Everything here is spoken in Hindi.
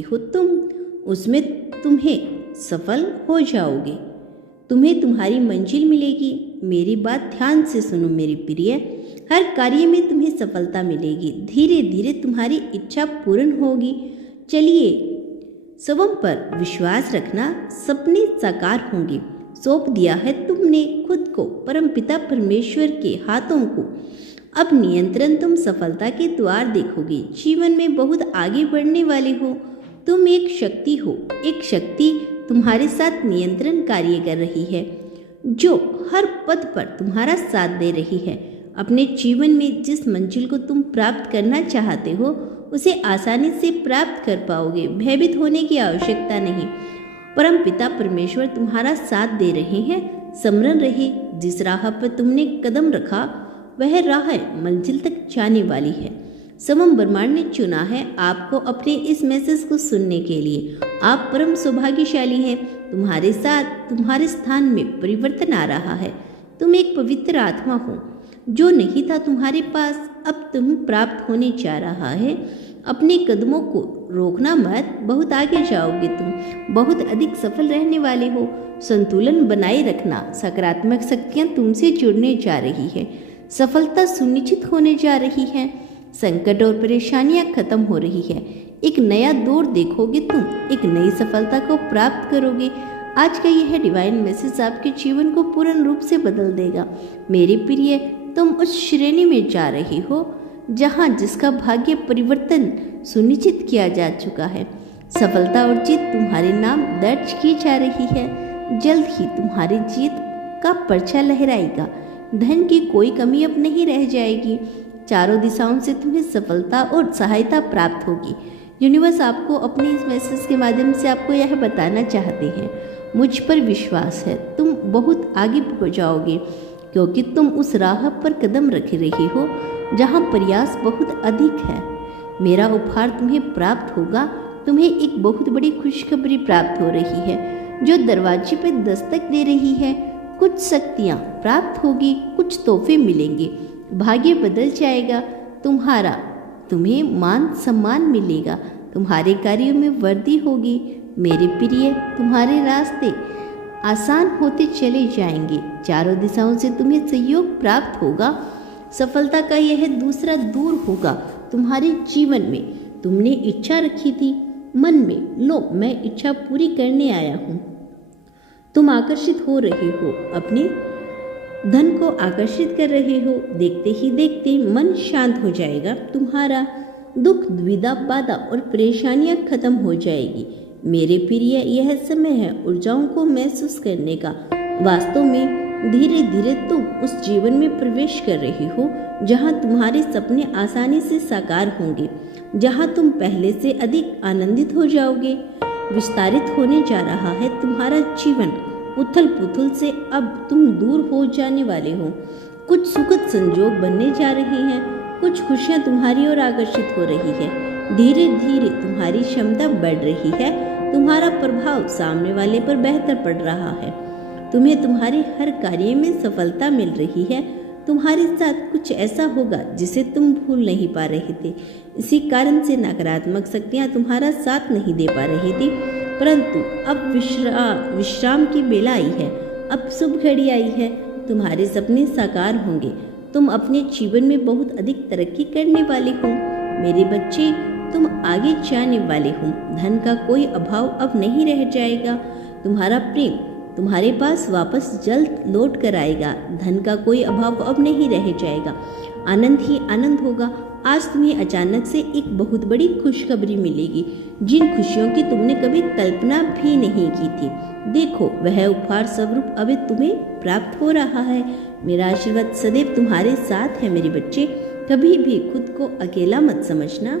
हो तुम, उसमें तुम्हें सफल हो जाओगे, तुम्हें तुम्हारी मंजिल मिलेगी। मेरी बात ध्यान से सुनो मेरी प्रिय, हर कार्य में तुम्हें सफलता मिलेगी। धीरे धीरे तुम्हारी इच्छा पूर्ण होगी। चलिए, स्वयं पर विश्वास रखना, सपने साकार होंगे। सौंप दिया है तुमने खुद को परमपिता परमेश्वर के हाथों को। अब नियंत्रण, तुम सफलता के द्वार देखोगे। जीवन में बहुत आगे बढ़ने वाले हो। तुम एक शक्ति हो, एक शक्ति तुम्हारे साथ नियंत्रण कार्य कर रही है, जो हर पद पर तुम्हारा साथ दे रही है। अपने जीवन में जिस मंजिल को तुम प्राप्त करना चाहते हो, उसे आसानी से प्राप्त कर पाओगे। भयभीत होने की आवश्यकता नहीं। परम पिता परमेश्वर तुम्हारा साथ दे रहे हैं। स्मरण रहे, जिस राह पर तुमने कदम रखा, वह राह मंजिल तक जाने वाली है। समम ब्रह्मांड ने चुना है आपको अपने इस मैसेज को सुनने के लिए। आप परम सौभाग्यशाली हैं। तुम्हारे साथ, तुम्हारे स्थान में परिवर्तन आ रहा है। तुम एक पवित्र आत्मा हो, जो नहीं था तुम्हारे पास, अब तुम प्राप्त होने जा रहा है। अपने कदमों को रोकना मत, बहुत आगे जाओगे तुम, बहुत अधिक सफल रहने वाले हो। संतुलन बनाए रखना, सकारात्मक शक्तियाँ तुमसे जुड़ने जा रही है। सफलता सुनिश्चित होने जा रही है। संकट और परेशानियां खत्म हो रही है। एक नया दौर देखोगे तुम, एक नई सफलता को प्राप्त करोगे। आज का यह डिवाइन मैसेज आपके जीवन को पूर्ण रूप से बदल देगा। मेरे प्रिय, तुम उस श्रेणी में जा रही हो जहां जिसका भाग्य परिवर्तन सुनिश्चित किया जा चुका है। सफलता और जीत तुम्हारे नाम दर्ज की जा रही है। जल्द ही तुम्हारी जीत का पर्चा लहराएगा। धन की कोई कमी अब नहीं रह जाएगी। चारों दिशाओं से तुम्हें सफलता और सहायता प्राप्त होगी। यूनिवर्स आपको अपने इस मैसेज के माध्यम से आपको यह बताना चाहते हैं, मुझ पर विश्वास है, तुम बहुत आगे पहुंच जाओगे, क्योंकि तुम उस राह पर कदम रख रहे हो जहां प्रयास बहुत अधिक है। मेरा उपहार तुम्हें प्राप्त होगा। तुम्हें एक बहुत बड़ी खुशखबरी प्राप्त हो रही है, जो दरवाजे पर दस्तक दे रही है। कुछ शक्तियाँ प्राप्त होगी, कुछ तोहफे मिलेंगे, भाग्य बदल जाएगा तुम्हारा। तुम्हें मान सम्मान मिलेगा, तुम्हारे कार्यों में वृद्धि होगी। मेरे प्रिय, तुम्हारे रास्ते आसान होते चले जाएंगे। चारों दिशाओं से तुम्हें सहयोग प्राप्त होगा। सफलता का यह दूसरा दूर होगा तुम्हारे जीवन में। तुमने इच्छा रखी थी मन में, लो मैं इच्छा पूरी करने आया हूँ। तुम आकर्षित हो रहे हो, अपने धन को आकर्षित कर रहे हो। देखते ही देखते मन शांत हो जाएगा। तुम्हारा दुख, दुविधा, बाधा और परेशानियां खत्म हो जाएगी। मेरे प्रिय, यह समय है ऊर्जाओं को महसूस करने का। वास्तव में धीरे धीरे तुम उस जीवन में प्रवेश कर रहे हो जहां तुम्हारे सपने आसानी से साकार होंगे, जहां तुम पहले से अधिक आनंदित हो जाओगे। विस्तारित होने जा रहा है तुम्हारा जीवन। उथल पुथल से अब तुम दूर हो जाने वाले हो। कुछ सुखद संजोग बनने जा रहे हैं। कुछ खुशियां तुम्हारी ओर आकर्षित हो रही है। धीरे धीरे तुम्हारी क्षमता बढ़ रही है। तुम्हारा प्रभाव सामने वाले पर बेहतर पड़ रहा है। तुम्हें तुम्हारे हर कार्य में सफलता मिल रही है। तुम्हारे साथ कुछ ऐसा होगा जिसे तुम भूल नहीं पा रहे थे। इसी कारण से नकारात्मक शक्तियां तुम्हारा साथ नहीं दे पा रही थी, परंतु अब विश्राम की बेला आई है। अब शुभ घड़ी आई है। तुम्हारे सपने साकार होंगे। तुम अपने जीवन में बहुत अधिक तरक्की करने वाले हो। मेरे बच्चे, तुम आगे जाने वाले हो। धन का कोई अभाव अब नहीं रह जाएगा। तुम्हारा प्रेम तुम्हारे पास वापस जल्द लौट कर आएगा। धन का कोई अभाव अब नहीं रह जाएगा। आनंद ही आनंद होगा। आज तुम्हें अचानक से एक बहुत बड़ी खुशखबरी मिलेगी, जिन खुशियों की तुमने कभी कल्पना भी नहीं की थी। देखो, वह उपहार स्वरूप अब तुम्हें प्राप्त हो रहा है। मेरा आशीर्वाद सदैव तुम्हारे साथ है मेरे बच्चे। कभी भी खुद को अकेला मत समझना।